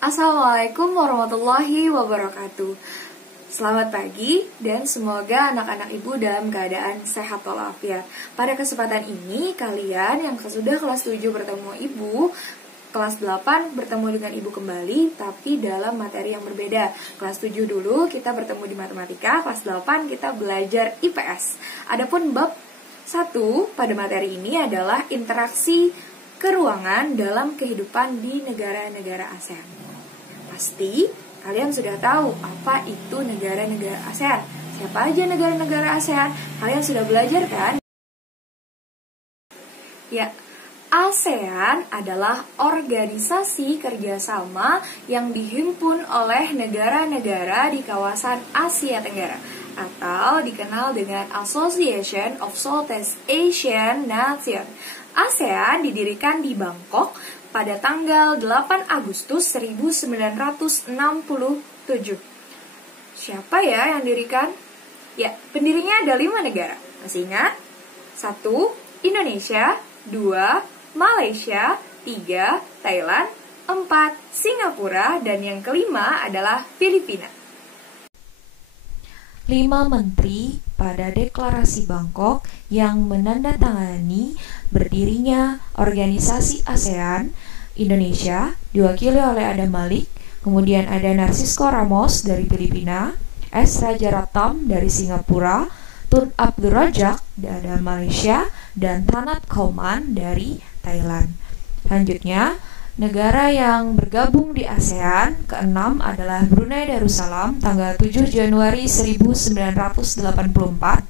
Assalamualaikum warahmatullahi wabarakatuh. Selamat pagi dan semoga anak-anak ibu dalam keadaan sehat walafiat. Pada kesempatan ini kalian yang sudah kelas 7 bertemu ibu, kelas 8 bertemu dengan ibu kembali tapi dalam materi yang berbeda. Kelas 7 dulu kita bertemu di matematika, kelas 8 kita belajar IPS. Adapun bab 1 pada materi ini adalah interaksi keruangan dalam kehidupan di negara-negara ASEAN. Pasti kalian sudah tahu apa itu negara-negara ASEAN. Siapa aja negara-negara ASEAN? Kalian sudah belajar kan? Ya, ASEAN adalah organisasi kerjasama yang dihimpun oleh negara-negara di kawasan Asia Tenggara atau dikenal dengan Association of Southeast Asian Nations. ASEAN didirikan di Bangkok pada tanggal 8 Agustus 1967. Siapa ya yang dirikan? Ya, pendirinya ada 5 negara. Masih ingat? 1. Indonesia, 2. Malaysia, 3. Thailand, 4. Singapura, dan yang kelima adalah Filipina. 5 menteri pada deklarasi Bangkok yang menandatangani berdirinya organisasi ASEAN. Indonesia diwakili oleh Adam Malik, kemudian ada Narcisco Ramos dari Filipina, S. Rajaratnam dari Singapura, Tun Abdul Razak dari Malaysia, dan Thanat Coleman dari Thailand. Selanjutnya, negara yang bergabung di ASEAN ke-6 adalah Brunei Darussalam tanggal 7 Januari 1984,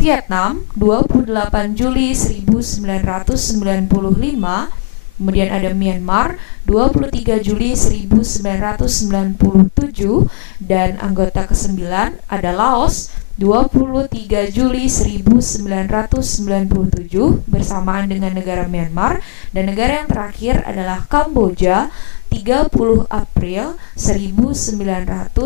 Vietnam 28 Juli 1995, kemudian ada Myanmar 23 Juli 1997, dan anggota ke-9 ada Laos 23 Juli 1997 bersamaan dengan negara Myanmar, dan negara yang terakhir adalah Kamboja 30 April 1999.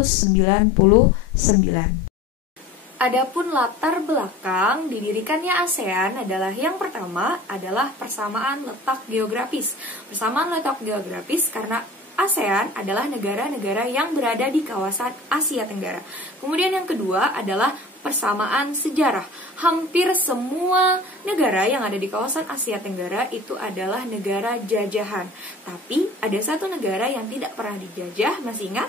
Adapun latar belakang didirikannya ASEAN adalah yang pertama adalah persamaan letak geografis. Persamaan letak geografis karena ASEAN adalah negara-negara yang berada di kawasan Asia Tenggara. Kemudian yang kedua adalah persamaan sejarah. Hampir semua negara yang ada di kawasan Asia Tenggara itu adalah negara jajahan. Tapi ada satu negara yang tidak pernah dijajah, masih ingat?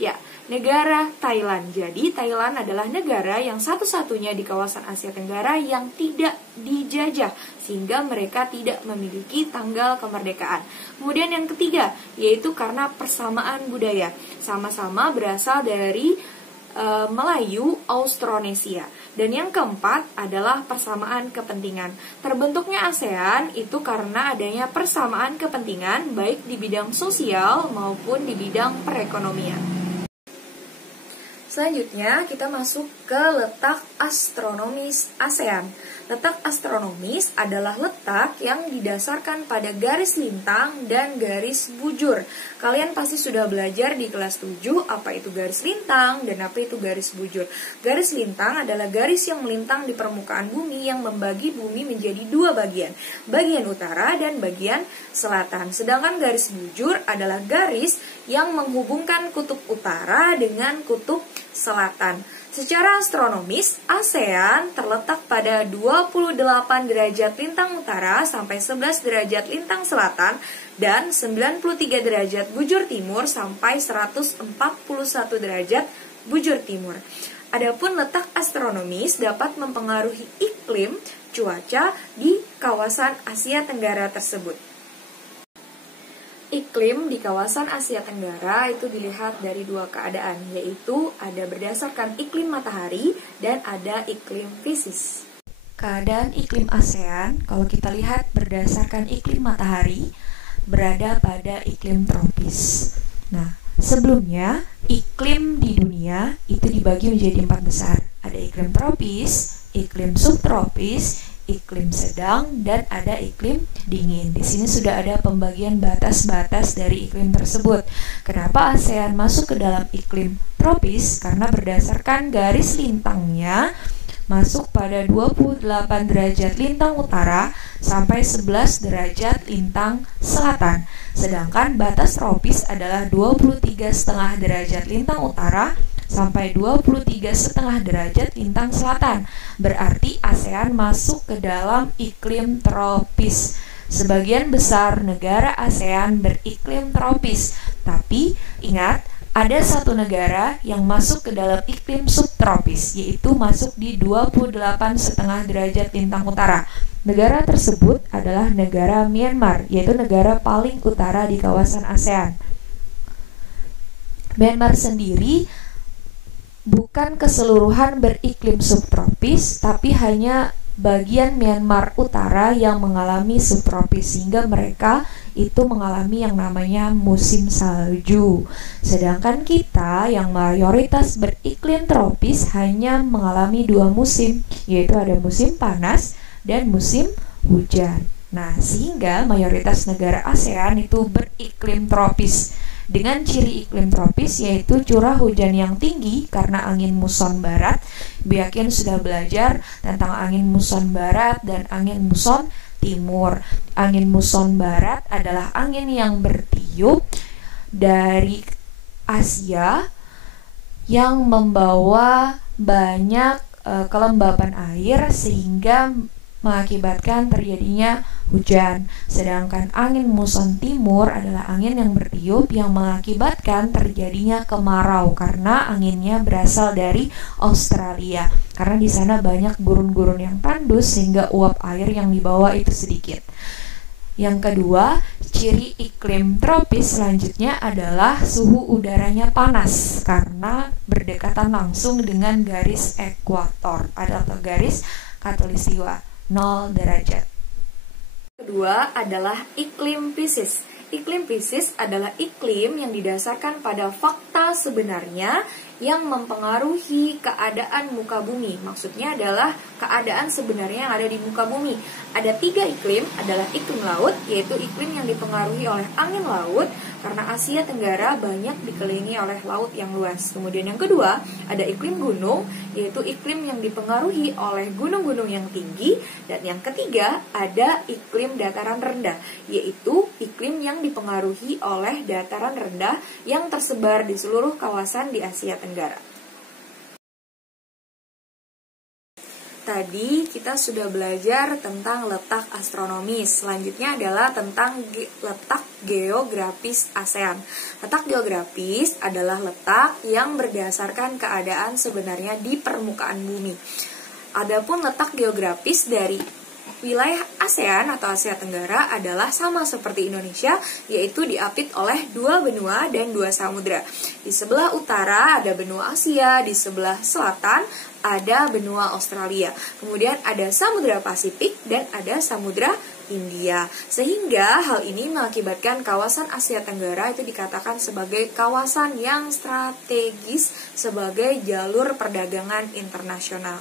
Ya, negara Thailand. Jadi Thailand adalah negara yang satu-satunya di kawasan Asia Tenggara yang tidak dijajah, sehingga mereka tidak memiliki tanggal kemerdekaan. Kemudian yang ketiga, yaitu karena persamaan budaya. Sama-sama berasal dari Melayu Austronesia. Dan yang keempat adalah persamaan kepentingan. Terbentuknya ASEAN itu karena adanya persamaan kepentingan baik di bidang sosial maupun di bidang perekonomian. Selanjutnya kita masuk ke letak astronomis ASEAN. Letak astronomis adalah letak yang didasarkan pada garis lintang dan garis bujur. Kalian pasti sudah belajar di kelas 7 apa itu garis lintang dan apa itu garis bujur. Garis lintang adalah garis yang melintang di permukaan bumi yang membagi bumi menjadi 2 bagian, bagian utara dan bagian selatan. Sedangkan garis bujur adalah garis yang menghubungkan kutub utara dengan kutub selatan. Secara astronomis, ASEAN terletak pada 28 derajat lintang utara sampai 11 derajat lintang selatan dan 93 derajat bujur timur sampai 141 derajat bujur timur. Adapun letak astronomis dapat mempengaruhi iklim, cuaca di kawasan Asia Tenggara tersebut. Iklim di kawasan Asia Tenggara itu dilihat dari 2 keadaan, yaitu ada berdasarkan iklim matahari dan ada iklim fisis. Keadaan iklim ASEAN, kalau kita lihat berdasarkan iklim matahari, berada pada iklim tropis. Nah, sebelumnya iklim di dunia itu dibagi menjadi 4 besar. Ada iklim tropis, iklim subtropis, iklim sedang, dan ada iklim dingin. Di sini sudah ada pembagian batas-batas dari iklim tersebut. Kenapa ASEAN masuk ke dalam iklim tropis? Karena berdasarkan garis lintangnya, masuk pada 28 derajat lintang utara sampai 11 derajat lintang selatan. Sedangkan batas tropis adalah 23,5 derajat lintang utara sampai 23,5 derajat lintang selatan. Berarti ASEAN masuk ke dalam iklim tropis. Sebagian besar negara ASEAN beriklim tropis, tapi ingat, ada satu negara yang masuk ke dalam iklim subtropis, yaitu masuk di 28,5 derajat lintang utara. Negara tersebut adalah negara Myanmar, yaitu negara paling utara di kawasan ASEAN. Myanmar sendiri bukan keseluruhan beriklim subtropis, tapi hanya bagian Myanmar utara yang mengalami subtropis, sehingga mereka itu mengalami yang namanya musim salju. Sedangkan kita yang mayoritas beriklim tropis hanya mengalami 2 musim, yaitu ada musim panas dan musim hujan. Nah, sehingga mayoritas negara ASEAN itu beriklim tropis dengan ciri iklim tropis, yaitu curah hujan yang tinggi karena angin muson barat. Biakin sudah belajar tentang angin muson barat dan angin muson timur. Angin muson barat adalah angin yang bertiup dari Asia yang membawa banyak kelembapan air sehingga mengakibatkan terjadinya hujan. Sedangkan angin muson timur adalah angin yang bertiup yang mengakibatkan terjadinya kemarau karena anginnya berasal dari Australia. Karena di sana banyak gurun-gurun yang tandus sehingga uap air yang dibawa itu sedikit. Yang kedua, ciri iklim tropis selanjutnya adalah suhu udaranya panas karena berdekatan langsung dengan garis ekuator atau garis khatulistiwa 0 derajat. Kedua adalah iklim Pisces. Iklim Pisces adalah iklim yang didasarkan pada fakta sebenarnya yang mempengaruhi keadaan muka bumi. Maksudnya adalah keadaan sebenarnya yang ada di muka bumi. Ada 3 iklim, adalah iklim laut, yaitu iklim yang dipengaruhi oleh angin laut, karena Asia Tenggara banyak dikelilingi oleh laut yang luas. Kemudian yang kedua, ada iklim gunung, yaitu iklim yang dipengaruhi oleh gunung-gunung yang tinggi. Dan yang ketiga, ada iklim dataran rendah, yaitu iklim yang dipengaruhi oleh dataran rendah yang tersebar di seluruh kawasan di Asia Tenggara. Tadi kita sudah belajar tentang letak astronomis. Selanjutnya adalah tentang letak geografis ASEAN. Letak geografis adalah letak yang berdasarkan keadaan sebenarnya di permukaan bumi. Adapun letak geografis dari wilayah ASEAN atau Asia Tenggara adalah sama seperti Indonesia, yaitu diapit oleh 2 benua dan 2 samudra. Di sebelah utara ada benua Asia, di sebelah selatan ada benua Australia. Kemudian ada Samudra Pasifik dan ada Samudra India. Sehingga hal ini mengakibatkan kawasan Asia Tenggara itu dikatakan sebagai kawasan yang strategis sebagai jalur perdagangan internasional.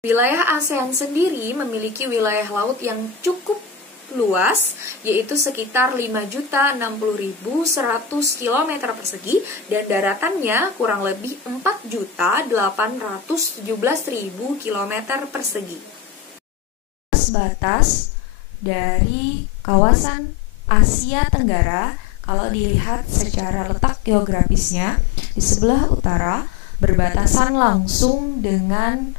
Wilayah ASEAN sendiri memiliki wilayah laut yang cukup luas, yaitu sekitar 5.060.100 km persegi, dan daratannya kurang lebih 4.817.000 km persegi. Batas dari kawasan Asia Tenggara, kalau dilihat secara letak geografisnya, di sebelah utara berbatasan langsung dengan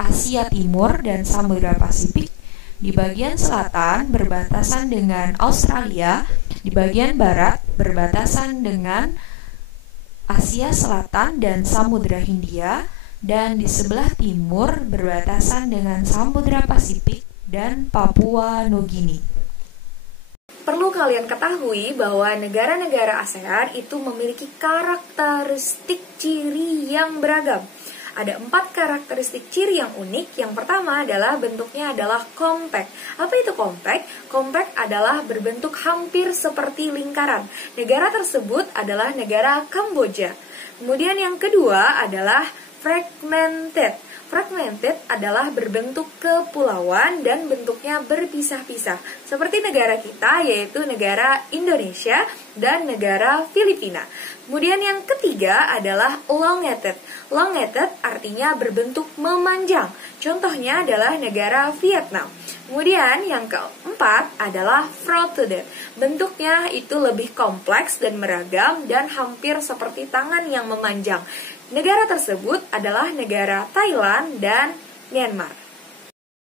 Asia Timur dan Samudra Pasifik. Di bagian selatan berbatasan dengan Australia, di bagian barat berbatasan dengan Asia Selatan dan Samudra Hindia, dan di sebelah timur berbatasan dengan Samudra Pasifik dan Papua Nugini. Perlu kalian ketahui bahwa negara-negara ASEAN itu memiliki karakteristik ciri yang beragam. Ada 4 karakteristik ciri yang unik. Yang pertama adalah bentuknya adalah compact. Apa itu compact? Compact adalah berbentuk hampir seperti lingkaran. Negara tersebut adalah negara Kamboja. Kemudian yang kedua adalah fragmented. Fragmented adalah berbentuk kepulauan dan bentuknya berpisah-pisah, seperti negara kita yaitu negara Indonesia dan negara Filipina. Kemudian yang ketiga adalah elongated. Elongated artinya berbentuk memanjang. Contohnya adalah negara Vietnam. Kemudian yang keempat adalah frothed. Bentuknya itu lebih kompleks dan meragam dan hampir seperti tangan yang memanjang. Negara tersebut adalah negara Thailand dan Myanmar.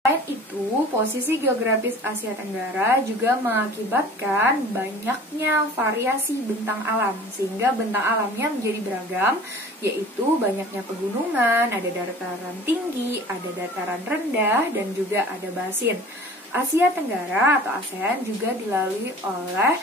Selain itu, posisi geografis Asia Tenggara juga mengakibatkan banyaknya variasi bentang alam, sehingga bentang alamnya menjadi beragam, yaitu banyaknya pegunungan, ada dataran tinggi, ada dataran rendah, dan juga ada basin. Asia Tenggara atau ASEAN juga dilalui oleh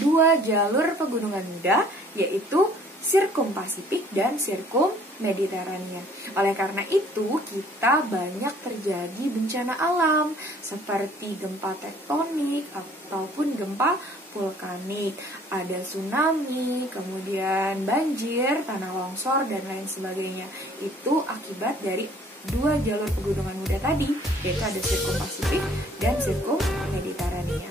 dua jalur pegunungan muda, yaitu Sirkum Pasifik dan Sirkum Mediterania. Oleh karena itu, kita banyak terjadi bencana alam seperti gempa tektonik ataupun gempa vulkanik. Ada tsunami, kemudian banjir, tanah longsor, dan lain sebagainya. Itu akibat dari dua jalur pegunungan muda tadi, yaitu ada Sirkum Pasifik dan Sirkum Mediterania.